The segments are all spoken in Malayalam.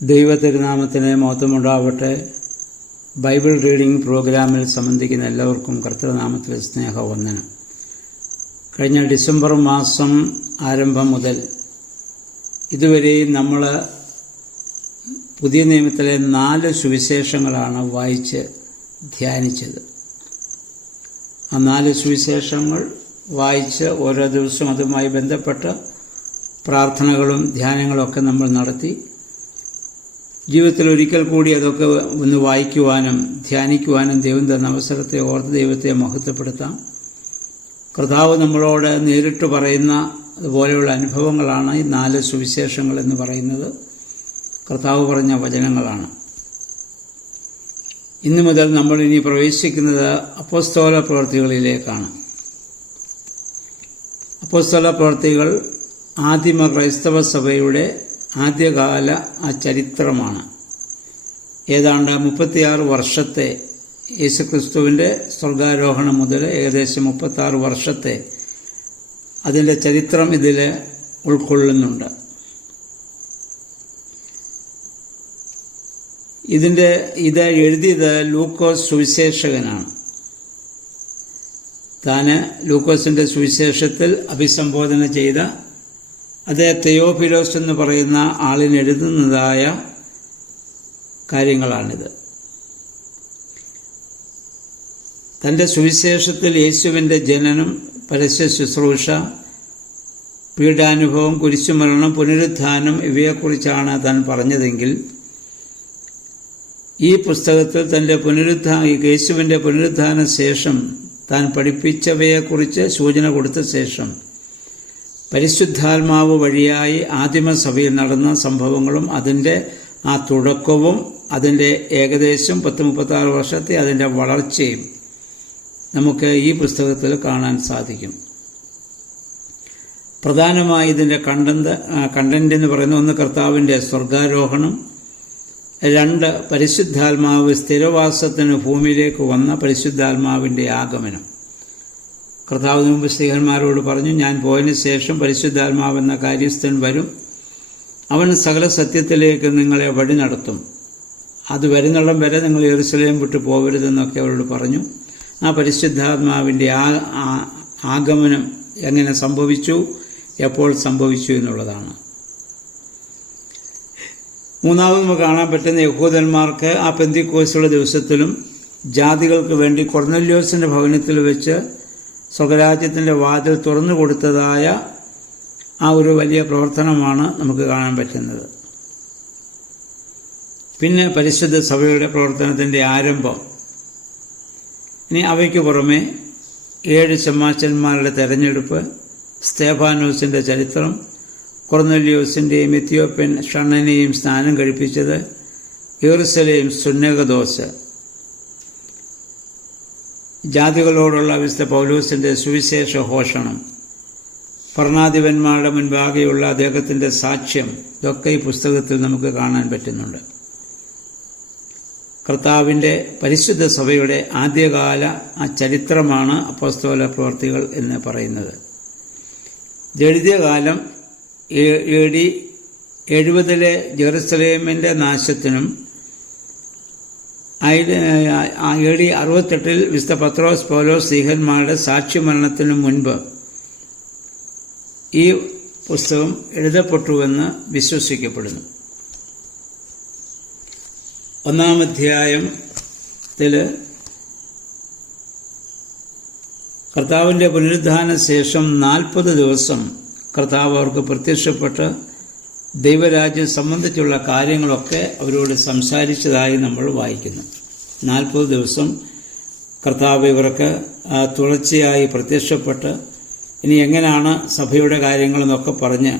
ദൈവതിരുനാമത്തിന് മഹത്വമുണ്ടാവട്ടെ. ബൈബിൾ റീഡിംഗ് പ്രോഗ്രാമിൽ സംബന്ധിക്കുന്ന എല്ലാവർക്കും കർത്തൃനാമത്തിൽ സ്നേഹവന്ദനം. കഴിഞ്ഞ ഡിസംബർ മാസം ആരംഭം മുതൽ ഇതുവരെയും നമ്മൾ പുതിയ നിയമത്തിലെ 4 സുവിശേഷങ്ങളാണ് വായിച്ച് ധ്യാനിച്ചത്. ആ 4 സുവിശേഷങ്ങൾ വായിച്ച് ഓരോ ദിവസവും അതുമായി ബന്ധപ്പെട്ട പ്രാർത്ഥനകളും ധ്യാനങ്ങളൊക്കെ നമ്മൾ നടത്തി. ജീവിതത്തിൽ ഒരിക്കൽ കൂടി അതൊക്കെ ഒന്ന് വായിക്കുവാനും ധ്യാനിക്കുവാനും ദൈവം തന്ന അവസരത്തെ ഓർത്ത് ദൈവത്തെ മഹത്വപ്പെടുത്താം. കർത്താവ് നമ്മളോട് നേരിട്ട് പറയുന്ന അതുപോലെയുള്ള അനുഭവങ്ങളാണ് ഈ 4 സുവിശേഷങ്ങൾ എന്ന് പറയുന്നത്. കർത്താവ് പറഞ്ഞ വചനങ്ങളാണ്. ഇന്നു മുതൽ നമ്മൾ ഇനി പ്രവേശിക്കുന്നത് അപ്പോസ്തല പ്രവൃത്തികളിലേക്കാണ്. അപ്പോസ്തല പ്രവൃത്തികൾ ആദിമ ക്രൈസ്തവ സഭയുടെ ആദ്യകാല ചരിത്രമാണ്. ഏതാണ്ട് 36 വർഷത്തെ യേശുക്രിസ്തുവിൻ്റെ സ്വർഗാരോഹണം മുതൽ ഏകദേശം 36 വർഷത്തെ അതിൻ്റെ ചരിത്രം ഇതിൽ ഉൾക്കൊള്ളുന്നുണ്ട്. ഇത് എഴുതിയത് ലൂക്കോസ് സുവിശേഷകനാണ്. താന് ലൂക്കോസിൻ്റെ സുവിശേഷത്തിൽ അഭിസംബോധന ചെയ്ത അതേ തെയോഫിലോസ് എന്ന് പറയുന്ന ആളിന് എഴുതുന്നതായ കാര്യങ്ങളാണിത്. തൻ്റെ സുവിശേഷത്തിൽ യേശുവിൻ്റെ ജനനം, പരസ്യ ശുശ്രൂഷ, പീഡാനുഭവം, കുരിശുമരണം, പുനരുത്ഥാനം ഇവയെക്കുറിച്ചാണ് താൻ പറഞ്ഞതെങ്കിൽ ഈ പുസ്തകത്തിൽ തൻ്റെ യേശുവിൻ്റെ പുനരുത്ഥാന ശേഷം താൻ പഠിപ്പിച്ചവയെക്കുറിച്ച് സൂചന കൊടുത്ത ശേഷം പരിശുദ്ധാത്മാവ് വഴിയായി ആദിമസഭയിൽ നടന്ന സംഭവങ്ങളും അതിൻ്റെ ആ തുടക്കവും അതിൻ്റെ ഏകദേശം 36 വർഷത്തെ അതിൻ്റെ വളർച്ചയും നമുക്ക് ഈ പുസ്തകത്തിൽ കാണാൻ സാധിക്കും. പ്രധാനമായി ഇതിൻ്റെ കണ്ടന്റ് എന്ന് പറയുന്ന 1 കർത്താവിൻ്റെ സ്വർഗാരോഹണം, 2 പരിശുദ്ധാത്മാവ് സ്ഥിരവാസത്തിന് ഭൂമിയിലേക്ക് വന്ന പരിശുദ്ധാത്മാവിൻ്റെ ആഗമനം. കർത്താവിന് മുമ്പ് സ്ത്രീഹന്മാരോട് പറഞ്ഞു, ഞാൻ പോയതിനു ശേഷം പരിശുദ്ധാത്മാവെന്ന കാര്യസ്ഥൻ വരും, അവൻ സകല സത്യത്തിലേക്ക് നിങ്ങളെ വഴി നടത്തും, അത് വരുന്നിടം വരെ നിങ്ങൾ യെരൂശലേം വിട്ടു പോകരുതെന്നൊക്കെ അവരോട് പറഞ്ഞു. ആ പരിശുദ്ധാത്മാവിൻ്റെ ആഗമനം എങ്ങനെ സംഭവിച്ചു, എപ്പോൾ സംഭവിച്ചു എന്നുള്ളതാണ്. മൂന്നാമത് നമുക്ക് കാണാൻ പറ്റുന്ന യഹൂദന്മാർക്ക് ആ പെന്തിക്കോസ്തുള്ള ദിവസത്തിലും ജാതികൾക്ക് വേണ്ടി കൊർന്നല്യോസിൻ്റെ ഭവനത്തിൽ വെച്ച് സ്വർഗരാജ്യത്തിൻ്റെ വാതിൽ തുറന്നു കൊടുത്തതായ ആ ഒരു വലിയ പ്രവർത്തനമാണ് നമുക്ക് കാണാൻ പറ്റുന്നത്. പിന്നെ പരിശുദ്ധ സഭയുടെ പ്രവർത്തനത്തിൻ്റെ ആരംഭം. ഇനി അവയ്ക്ക് പുറമെ 7 ശമ്മാശന്മാരുടെ തെരഞ്ഞെടുപ്പ്, സ്തേഫാനോസിൻ്റെ ചരിത്രം, കൊർന്നല്യോസിൻ്റെയും എത്യോപ്യൻ ഷണ്ണനെയും സ്നാനം കഴിപ്പിച്ചത്, യെരൂശലേം സുന്നകദോസ്, ജാതികളോടുള്ള വിശുദ്ധ പൗലോസിൻ്റെ സുവിശേഷ ഘോഷണം, ഭരണാധിപന്മാരുടെ മുൻപാകെയുള്ള അദ്ദേഹത്തിൻ്റെ സാക്ഷ്യം, ഇതൊക്കെ ഈ പുസ്തകത്തിൽ നമുക്ക് കാണാൻ പറ്റുന്നുണ്ട്. കർത്താവിൻ്റെ പരിശുദ്ധ സഭയുടെ ആദ്യകാല ചരിത്രമാണ് അപ്പോസ്തല പ്രവൃത്തികൾ എന്ന് പറയുന്നത്. എഴുതിയ കാലം AD 70 ജെറുസലേമിൻ്റെ നാശത്തിനും AD 68 വിശുദ്ധ പത്രോസ് പൗലോസ് സ്ലീഹന്മാരുടെ സാക്ഷ്യമരണത്തിനും മുൻപ് ഈ പുസ്തകം എഴുതപ്പെട്ടുവെന്ന് വിശ്വസിക്കപ്പെടുന്നു. 1-ാം അധ്യായത്തിൽ കർത്താവിൻ്റെ പുനരുദ്ധാന ശേഷം 40 ദിവസം കർത്താവ് അവർക്ക് പ്രത്യക്ഷപ്പെട്ട് ദൈവരാജ്യം സംബന്ധിച്ചുള്ള കാര്യങ്ങളൊക്കെ അവരോട് സംസാരിച്ചതായി നമ്മൾ വായിക്കുന്നു. 40 ദിവസം കർത്താവ് ഇവർക്ക് തുടർച്ചയായി പ്രത്യക്ഷപ്പെട്ട് ഇനി എങ്ങനെയാണ് സഭയുടെ കാര്യങ്ങളെന്നൊക്കെ പറഞ്ഞ്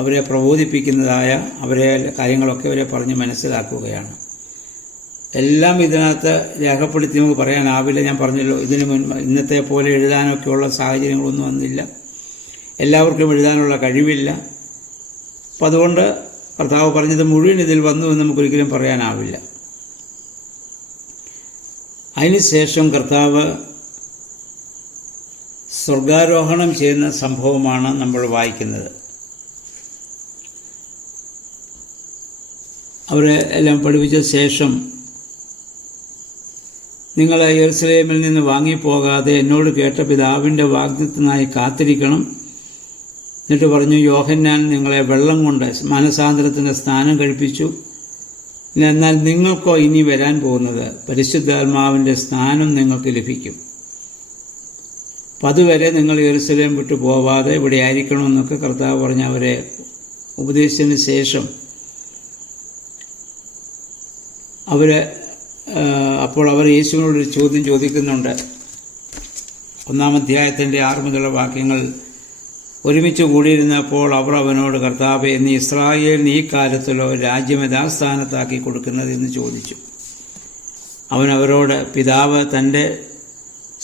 അവരെ പ്രബോധിപ്പിക്കുന്നതായ കാര്യങ്ങളൊക്കെ അവരെ പറഞ്ഞ് മനസ്സിലാക്കുകയാണ്. എല്ലാം ഇതിനകത്ത് രേഖപ്പെടുത്തി നമുക്ക് പറയാനാവില്ല. ഞാൻ പറഞ്ഞല്ലോ, ഇതിനു മുൻപ് ഇന്നത്തെ പോലെ എഴുതാനൊക്കെയുള്ള സാഹചര്യങ്ങളൊന്നും വന്നില്ല. എല്ലാവർക്കും എഴുതാനുള്ള കഴിവില്ല. അപ്പം അതുകൊണ്ട് കർത്താവ് പറഞ്ഞത് മുഴുവൻ ഇതിൽ വന്നു എന്ന് നമുക്കൊരിക്കലും പറയാനാവില്ല. അതിനുശേഷം കർത്താവ് സ്വർഗാരോഹണം ചെയ്യുന്ന സംഭവമാണ് നമ്മൾ വായിക്കുന്നത്. അവരെ എല്ലാം പഠിപ്പിച്ച ശേഷം നിങ്ങൾ യെരുശലേമിൽ നിന്ന് വാങ്ങിപ്പോകാതെ എന്നോട് കേട്ട പിതാവിൻ്റെ വാഗ്ദത്തത്തിനായി കാത്തിരിക്കണം. എന്നിട്ട് പറഞ്ഞു, യോഹന്നാൻ നിങ്ങളെ വെള്ളം കൊണ്ട് മാനസാന്തരത്തിൻ്റെ സ്നാനം കഴിപ്പിച്ചു. എന്നാൽ നിങ്ങൾക്കോ ഇനി വരാൻ പോകുന്നത് പരിശുദ്ധാത്മാവിൻ്റെ സ്നാനം നിങ്ങൾക്ക് ലഭിക്കും. അപ്പം അതുവരെ നിങ്ങൾ യെരുശലേം വിട്ടു പോവാതെ ഇവിടെ ആയിരിക്കണമെന്നൊക്കെ കർത്താവ് പറഞ്ഞ് അവരെ ഉപദേശിച്ചതിന് ശേഷം അപ്പോൾ അവർ യേശുവിനോടൊരു ചോദ്യം ചോദിക്കുന്നുണ്ട്. 1-ാം അധ്യായത്തിൻ്റെ 6 മുതലുള്ള വാക്യങ്ങൾ. ഒരുമിച്ച് കൂടിയിരുന്നപ്പോൾ അവർ അവനോട്, കർത്താവേ, നീ ഇസ്രായേലിന് ഈ കാലത്തിലോ രാജ്യം യഥാസ്ഥാനത്താക്കി കൊടുക്കുന്നത് എന്ന് ചോദിച്ചു. അവൻ അവരോട്, പിതാവ് തൻ്റെ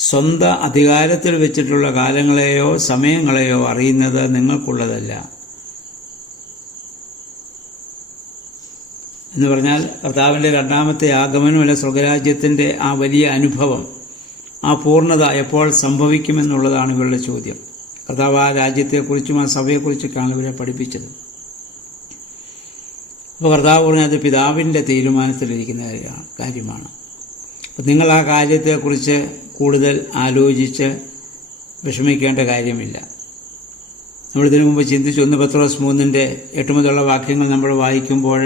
സ്വന്തം അധികാരത്തിൽ വെച്ചിട്ടുള്ള കാലങ്ങളെയോ സമയങ്ങളെയോ അറിയുന്നത് നിങ്ങൾക്കുള്ളതല്ല എന്ന് പറഞ്ഞാൽ, കർത്താവിൻ്റെ രണ്ടാമത്തെ ആഗമനം അല്ല സ്വർഗരാജ്യത്തിൻ്റെ ആ വലിയ അനുഭവം, ആ പൂർണ്ണത എപ്പോൾ സംഭവിക്കുമെന്നുള്ളതാണ് ഇവരുടെ ചോദ്യം. കർത്താവ് ആ രാജ്യത്തെക്കുറിച്ചും ആ സഭയെക്കുറിച്ചൊക്കെയാണ് ഇവരെ പഠിപ്പിച്ചത്. അപ്പോൾ കർത്താവ് പറഞ്ഞത് പിതാവിൻ്റെ തീരുമാനത്തിലിരിക്കുന്ന കാര്യമാണ്. അപ്പം നിങ്ങൾ ആ കാര്യത്തെക്കുറിച്ച് കൂടുതൽ ആലോചിച്ച് വിഷമിക്കേണ്ട കാര്യമില്ല. നമ്മളിതിനു മുമ്പ് ചിന്തിച്ചു 1 പത്രോസ് 3:8 മുതലുള്ള വാക്യങ്ങൾ നമ്മൾ വായിക്കുമ്പോൾ,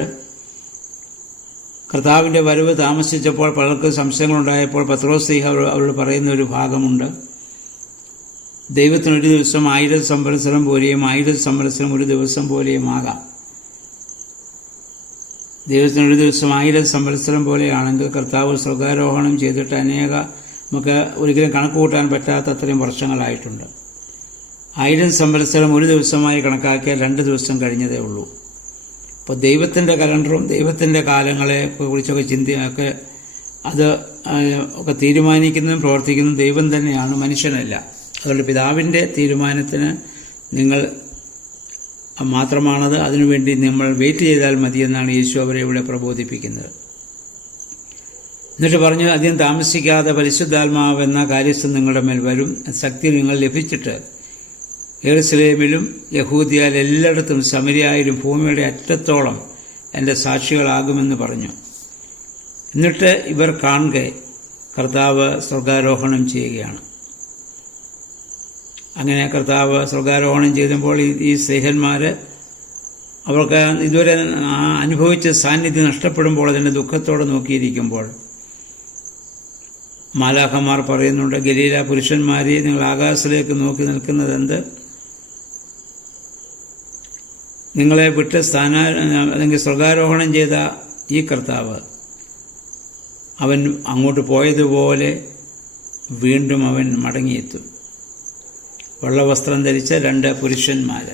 കർത്താവിൻ്റെ വരവ് താമസിച്ചപ്പോൾ പലർക്കും സംശയങ്ങളുണ്ടായപ്പോൾ പത്രോസ് അവരോട് പറയുന്ന ഒരു ഭാഗമുണ്ട്. ദൈവത്തിനൊരു ദിവസം 1000 സംവത്സരം പോലെയും 1000 സംവത്സരം ഒരു ദിവസം പോലെയും ആകാം. ദൈവത്തിനൊരു ദിവസം 1000 സംവത്സരം പോലെയാണെങ്കിൽ കർത്താവ് സ്വർഗാരോഹണം ചെയ്തിട്ട് നമുക്ക് ഒരിക്കലും കണക്ക് കൂട്ടാൻ പറ്റാത്ത അത്രയും വർഷങ്ങളായിട്ടുണ്ട്. 1000 സംവത്സരം ഒരു ദിവസമായി കണക്കാക്കിയാൽ 2 ദിവസം കഴിഞ്ഞതേ ഉള്ളൂ. അപ്പോൾ ദൈവത്തിൻ്റെ കലണ്ടറും ദൈവത്തിൻ്റെ കാലങ്ങളെ കുറിച്ചൊക്കെ ചിന്തയൊക്കെ അത് ഒക്കെ തീരുമാനിക്കുന്നതും പ്രവർത്തിക്കുന്നതും ദൈവം തന്നെയാണ്, മനുഷ്യനല്ല. അതുകൊണ്ട് പിതാവിൻ്റെ തീരുമാനത്തിന് നിങ്ങൾ മാത്രമാണത്. അതിനുവേണ്ടി നമ്മൾ വെയിറ്റ് ചെയ്താൽ മതിയെന്നാണ് യേശു അവരെ ഇവിടെ പ്രബോധിപ്പിക്കുന്നത്. എന്നിട്ട് പറഞ്ഞു, അധികം താമസിക്കാതെ പരിശുദ്ധാത്മാവ് എന്ന കാര്യസ്ഥൻ നിങ്ങളുടെ മേൽ വരും. ശക്തി നിങ്ങൾ ലഭിച്ചിട്ട് യെരുശലേമിലും യഹൂദിയയിൽ എല്ലായിടത്തും സമരിയായാലും ഭൂമിയുടെ അറ്റത്തോളം എൻ്റെ സാക്ഷികളാകുമെന്ന് പറഞ്ഞു. എന്നിട്ട് ഇവർ കാണുക കർത്താവ് സ്വർഗാരോഹണം ചെയ്യുകയാണ്. അങ്ങനെ കർത്താവ് സ്വർഗാരോഹണം ചെയ്തപ്പോൾ ഈ സ്നേഹന്മാർ അവർക്ക് ഇതുവരെ അനുഭവിച്ച സാന്നിധ്യം നഷ്ടപ്പെടുമ്പോൾ അതിൻ്റെ ദുഃഖത്തോടെ നോക്കിയിരിക്കുമ്പോൾ മാലാഖമാർ പറയുന്നുണ്ട്, ഗലീല പുരുഷന്മാരെ, നിങ്ങൾ ആകാശത്തിലേക്ക് നോക്കി നിൽക്കുന്നതെന്ത്? നിങ്ങളെ വിട്ട് അല്ലെങ്കിൽ സ്വർഗാരോഹണം ചെയ്ത ഈ കർത്താവ് അവൻ അങ്ങോട്ട് പോയതുപോലെ വീണ്ടും അവൻ മടങ്ങിയെത്തും. വെള്ളവസ്ത്രം ധരിച്ച 2 പുരുഷന്മാർ.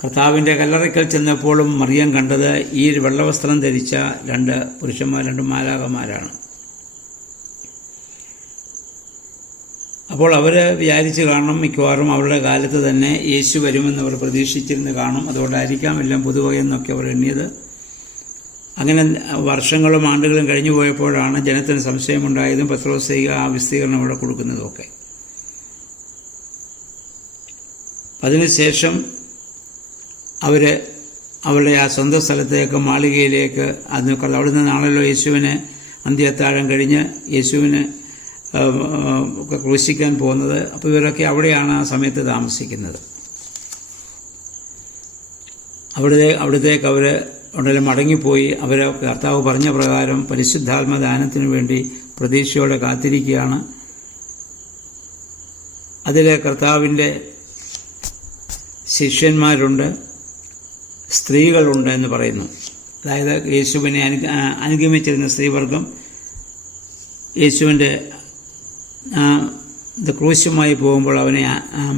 കർത്താവിൻ്റെ കല്ലറയ്ക്കൽ ചെന്നപ്പോഴും മറിയം കണ്ടത് ഈ വെള്ളവസ്ത്രം ധരിച്ച 2 പുരുഷന്മാർ, 2 മാലാഖമാരാണ്. അപ്പോൾ അവർ വിചാരിച്ച് കാണണം, മിക്കവാറും അവരുടെ കാലത്ത് തന്നെ യേശു വരുമെന്ന് അവർ പ്രതീക്ഷിച്ചിരുന്ന് കാണും. അതുകൊണ്ടായിരിക്കാം എല്ലാം പുതുവകയെന്നൊക്കെ അവർ എണ്ണിയത്. അങ്ങനെ വർഷങ്ങളും ആണ്ടുകളും കഴിഞ്ഞു പോയപ്പോഴാണ് ജനത്തിന് സംശയമുണ്ടായതും പത്രോസ് ആ വിസ്തീർണം ഇവിടെ കൊടുക്കുന്നതുമൊക്കെ. അതിനുശേഷം അവരുടെ ആ സ്വന്തം സ്ഥലത്തേക്ക്, മാളികയിലേക്ക്, അവിടെ നിന്നാണല്ലോ യേശുവിനെ അന്ത്യത്താഴം കഴിഞ്ഞ് യേശുവിനെ ക്രൂശിക്കാൻ പോകുന്നത്. അപ്പോൾ ഇവരൊക്കെ അവിടെയാണ് ആ സമയത്ത് താമസിക്കുന്നത്. അവിടത്തേക്ക് അവർ ഉടനെ മടങ്ങിപ്പോയി. അവർ കർത്താവ് പറഞ്ഞ പ്രകാരം പരിശുദ്ധാത്മദാനത്തിനു വേണ്ടി പ്രതീക്ഷയോടെ കാത്തിരിക്കുകയാണ്. അതിൽ കർത്താവിൻ്റെ ശിഷ്യന്മാരുണ്ട്, സ്ത്രീകളുണ്ട് എന്ന് പറയുന്നു. അതായത് യേശുവിനെ അനുഗമിച്ചിരുന്ന സ്ത്രീവർഗം, യേശുവിൻ്റെ ക്രൂശുമായി പോകുമ്പോൾ അവനെ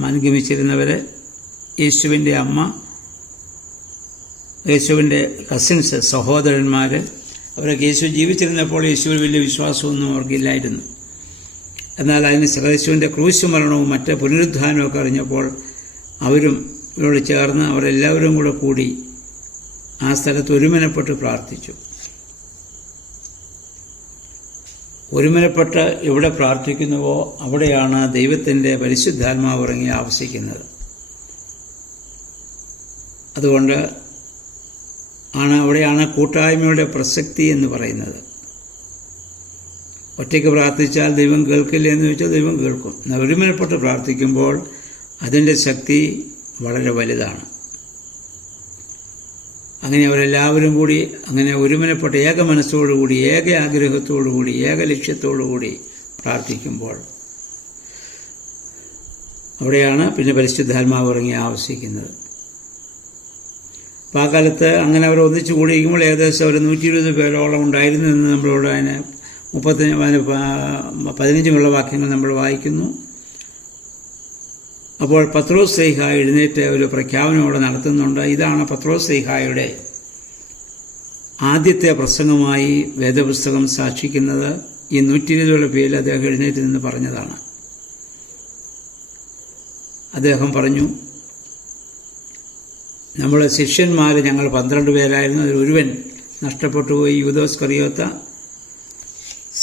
അനുഗമിച്ചിരുന്നവർ, യേശുവിൻ്റെ അമ്മ, യേശുവിൻ്റെ കസിൻസ്, സഹോദരന്മാർ, അവരൊക്കെ യേശു ജീവിച്ചിരുന്നപ്പോൾ യേശുവിൽ വലിയ വിശ്വാസമൊന്നും അവർക്കില്ലായിരുന്നു. എന്നാൽ അതിന് യേശുവിൻ്റെ ക്രൂശ് മരണവും മറ്റ് പുനരുദ്ധാനവും ഒക്കെ അറിഞ്ഞപ്പോൾ അവരും ഇവരോട് ചേർന്ന് അവരെല്ലാവരും കൂടി ആ സ്ഥലത്ത് ഒരുമനപ്പെട്ട് പ്രാർത്ഥിച്ചു. ഒരുമനപ്പെട്ട് എവിടെ പ്രാർത്ഥിക്കുന്നുവോ അവിടെയാണ് ദൈവത്തിൻ്റെ പരിശുദ്ധാത്മാവ് ഇറങ്ങി ആവസിക്കുന്നത്. അതുകൊണ്ട് അവിടെയാണ് കൂട്ടായ്മയുടെ പ്രസക്തി എന്ന് പറയുന്നത്. ഒറ്റയ്ക്ക് പ്രാർത്ഥിച്ചാൽ ദൈവം കേൾക്കില്ല എന്ന് ചോദിച്ചാൽ ദൈവം കേൾക്കും. എന്നാൽ ഒരുമനപ്പെട്ട് പ്രാർത്ഥിക്കുമ്പോൾ അതിൻ്റെ ശക്തി വളരെ വലുതാണ്. അങ്ങനെ അവരെല്ലാവരും കൂടി അങ്ങനെ ഒരുമനപ്പെട്ട ഏക മനസ്സോടുകൂടി, ഏക ആഗ്രഹത്തോടുകൂടി, ഏക ലക്ഷ്യത്തോടുകൂടി പ്രാർത്ഥിക്കുമ്പോൾ അവിടെയാണ് പിന്നെ പരിശുദ്ധാത്മാവ് ഇറങ്ങി ആവശ്യിക്കുന്നത്. അപ്പോൾ ആ കാലത്ത് അങ്ങനെ അവർ ഒന്നിച്ചു കൂടിയിരിക്കുമ്പോൾ ഏകദേശം ഒരു 120 പേരോളം ഉണ്ടായിരുന്നു എന്ന് നമ്മളോട് അതിന് 15 വാക്യങ്ങൾ നമ്മൾ വായിക്കുന്നു. അപ്പോൾ പത്രോസ് ശ്ലീഹ എഴുന്നേറ്റ് ഒരു പ്രഖ്യാപനം അവിടെ നടത്തുന്നുണ്ട്. ഇതാണ് പത്രോസ് ശ്ലീഹായുടെ ആദ്യത്തെ പ്രസംഗമായി വേദപുസ്തകം സാക്ഷിക്കുന്നത്. ഈ 120 പേരിൽ അദ്ദേഹം എഴുന്നേറ്റ് നിന്ന് പറഞ്ഞതാണ്. അദ്ദേഹം പറഞ്ഞു, നമ്മുടെ ശിഷ്യന്മാർ ഞങ്ങൾ 12 പേരായിരുന്നു, അതിൽ ഒരുവൻ നഷ്ടപ്പെട്ടു പോയി, യൂദോസ് കറിയോത്ത.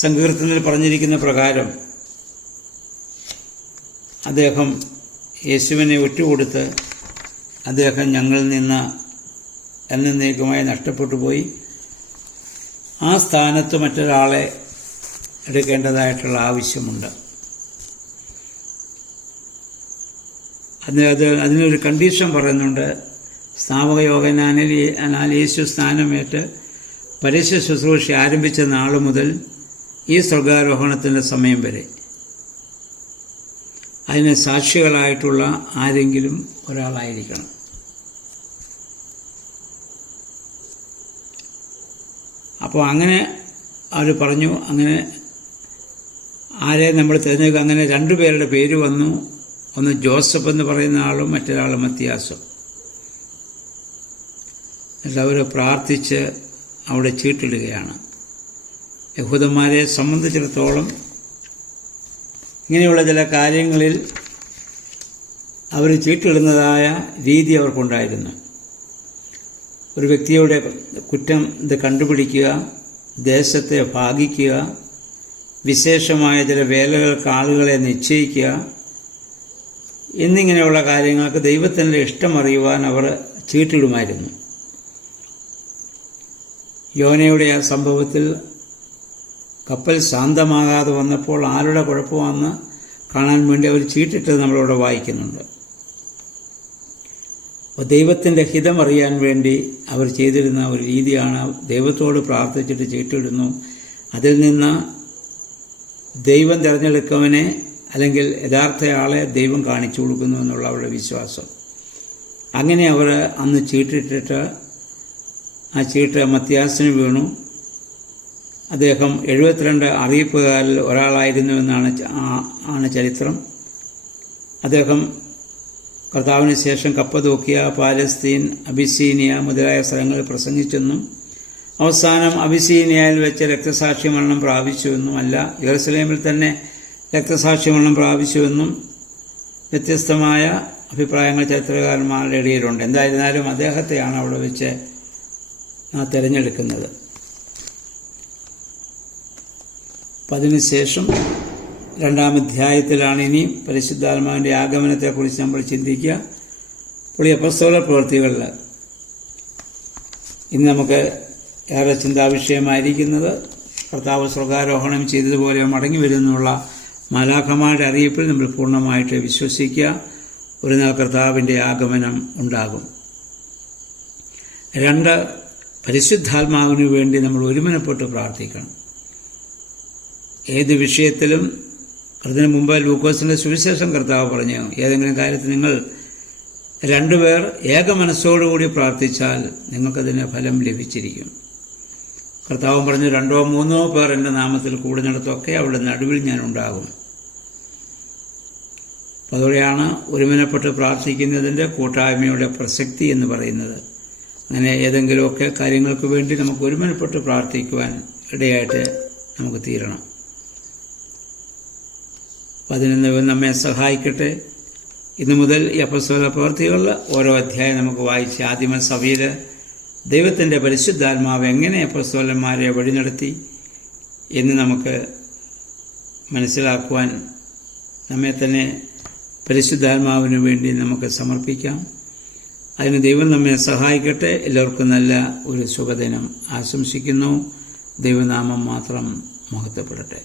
സങ്കീർത്തനത്തിൽ പറഞ്ഞിരിക്കുന്ന പ്രകാരം അദ്ദേഹം യേശുവിനെ ഒറ്റുകൊടുത്ത് അദ്ദേഹം ഞങ്ങളിൽ നിന്ന് എന്നേക്കുമായി നഷ്ടപ്പെട്ടു പോയി. ആ സ്ഥാനത്ത് മറ്റൊരാളെ എടുക്കേണ്ടതായിട്ടുള്ള ആവശ്യമുണ്ട്. അതിനൊരു കണ്ടീഷൻ പറയുന്നുണ്ട്. സ്നാപക യോഹന്നാനിൽ യേശു സ്ഥാനമേറ്റ് പരസ്യ ശുശ്രൂഷ ആരംഭിച്ച നാൾ മുതൽ ഈ സ്വർഗാരോഹണത്തിൻ്റെ സമയം വരെ അതിന് സാക്ഷികളായിട്ടുള്ള ആരെങ്കിലും ഒരാളായിരിക്കണം. അപ്പോൾ അങ്ങനെ അവർ പറഞ്ഞു, അങ്ങനെ ആരെ നമ്മൾ തിരഞ്ഞെടുക്കുക. അങ്ങനെ 2 പേരുടെ പേര് വന്നു. ഒന്ന് ജോസഫ് എന്ന് പറയുന്ന ആളും മറ്റൊരാൾ മത്തിയാസും. എന്നിട്ട് അവർ പ്രാർത്ഥിച്ച് അവിടെ ചീട്ടിടുകയാണ്. യഹൂദന്മാരെ സംബന്ധിച്ചിടത്തോളം ഇങ്ങനെയുള്ള ചില കാര്യങ്ങളിൽ അവർ ചീട്ടിടുന്നതായ രീതി അവർക്കുണ്ടായിരുന്നു. ഒരു വ്യക്തിയുടെ കുറ്റം ഇത് കണ്ടുപിടിക്കുക, ദേശത്തെ ഭാഗിക്കുക, വിശേഷമായ ചില വേലകൾക്ക് ആളുകളെ നിശ്ചയിക്കുക എന്നിങ്ങനെയുള്ള കാര്യങ്ങൾക്ക് ദൈവത്തിൻ്റെ ഇഷ്ടമറിയുവാൻ അവർ ചീട്ടിടുമായിരുന്നു. യോനയുടെ ആ സംഭവത്തിൽ കപ്പൽ ശാന്തമാകാതെ വന്നപ്പോൾ ആരുടെ കുഴപ്പമാണെന്ന് കാണാൻ വേണ്ടി അവർ ചീട്ടിട്ടത് നമ്മളിവിടെ വായിക്കുന്നുണ്ട്. അപ്പോൾ ദൈവത്തിൻ്റെ ഹിതമറിയാൻ വേണ്ടി അവർ ചെയ്തിരുന്ന ഒരു രീതിയാണ് ദൈവത്തോട് പ്രാർത്ഥിച്ചിട്ട് ചീട്ടിടുന്നു. അതിൽ നിന്ന് ദൈവം തിരഞ്ഞെടുക്കവനെ അല്ലെങ്കിൽ യഥാർത്ഥയാളെ ദൈവം കാണിച്ചു കൊടുക്കുന്നു എന്നുള്ള അവരുടെ വിശ്വാസം. അങ്ങനെ അവർ അന്ന് ചീട്ടിട്ടിട്ട് ആ ചീട്ട് മത്തിയാസിന് വീണു. അദ്ദേഹം 72 അറിയിപ്പുകാരിൽ ഒരാളായിരുന്നു എന്നാണ് ചരിത്രം. അദ്ദേഹം കർത്താവിന് ശേഷം കപ്പദോക്കിയ, പാലസ്തീൻ, അബിസീനിയ മുതലായ സ്ഥലങ്ങളിൽ പ്രസംഗിച്ചെന്നും അവസാനം അബിസീനിയയിൽ വെച്ച് രക്തസാക്ഷി മരണം പ്രാപിച്ചുവെന്നും അല്ല, യെരുസലേമിൽ തന്നെ രക്തസാക്ഷി മരണം പ്രാപിച്ചുവെന്നും വ്യത്യസ്തമായ അഭിപ്രായങ്ങൾ ചരിത്രകാരന്മാരുടെ ഇടയിലുണ്ട്. എന്തായിരുന്നാലും അദ്ദേഹത്തെയാണ് അവിടെ വെച്ച് തിരഞ്ഞെടുക്കുന്നത്. അപ്പം അതിനുശേഷം 2-ാം അധ്യായത്തിലാണ് ഇനി പരിശുദ്ധാത്മാവിൻ്റെ ആഗമനത്തെക്കുറിച്ച് നമ്മൾ ചിന്തിക്കുക. ഇപ്പോൾ ഈ അപ്പോസ്തല പ്രവൃത്തികളിൽ ഇന്ന് നമുക്ക് ഏറെ ചിന്താവിഷയമായിരിക്കുന്നത് കർത്താവ് സ്വർഗാരോഹണം ചെയ്തതുപോലെ മടങ്ങി വരുന്നുള്ള മാലാഖമാരുടെ അറിയിപ്പിൽ നമ്മൾ പൂർണ്ണമായിട്ട് വിശ്വസിക്കുക. ഒരു നാൾ കർത്താവിൻ്റെ ആഗമനം ഉണ്ടാകും. 2, പരിശുദ്ധാത്മാവിന് വേണ്ടി നമ്മൾ ഒരുമനപ്പെട്ട് പ്രാർത്ഥിക്കണം. ഏത് വിഷയത്തിലും അതിനു മുമ്പ് ലൂക്കോസിൻ്റെ സുവിശേഷം കർത്താവ് പറഞ്ഞു, ഏതെങ്കിലും കാര്യത്തിൽ നിങ്ങൾ 2 പേർ ഏക മനസ്സോടുകൂടി പ്രാർത്ഥിച്ചാൽ നിങ്ങൾക്കതിന് ഫലം ലഭിച്ചിരിക്കും. കർത്താവ് പറഞ്ഞു, 2 or 3 പേർ എൻ്റെ നാമത്തിൽ കൂടുന്നിടത്തൊക്കെ അവിടെ നടുവിൽ ഞാൻ ഉണ്ടാകും. അപ്പോൾ അതോടെയാണ് ഒരുമനപ്പെട്ട് പ്രാർത്ഥിക്കുന്നതിൻ്റെ കൂട്ടായ്മയുടെ പ്രസക്തി എന്ന് പറയുന്നത്. അങ്ങനെ ഏതെങ്കിലുമൊക്കെ കാര്യങ്ങൾക്ക് വേണ്ടി നമുക്ക് ഒരുമനപ്പെട്ട് പ്രാർത്ഥിക്കുവാൻ ഇടയായിട്ട് നമുക്ക് തീരണം. അപ്പം അതിന് നമ്മെ സഹായിക്കട്ടെ. ഇന്നു മുതൽ ഈ അപ്പോസ്തല പ്രവൃത്തികളിൽ ഓരോ അധ്യായം നമുക്ക് വായിച്ച് ആദിമ സഭയിൽ ദൈവത്തിൻ്റെ പരിശുദ്ധാത്മാവ് എങ്ങനെ അപ്പോസ്തലന്മാരെ വഴിനടത്തി എന്ന് നമുക്ക് മനസ്സിലാക്കുവാൻ നമ്മെ തന്നെ പരിശുദ്ധാത്മാവിന് വേണ്ടി നമുക്ക് സമർപ്പിക്കാം. അതിന് ദൈവം നമ്മെ സഹായിക്കട്ടെ. എല്ലാവർക്കും നല്ല ഒരു ശുഭദിനം ആശംസിക്കുന്നു. ദൈവനാമം മാത്രം മഹത്വപ്പെടട്ടെ.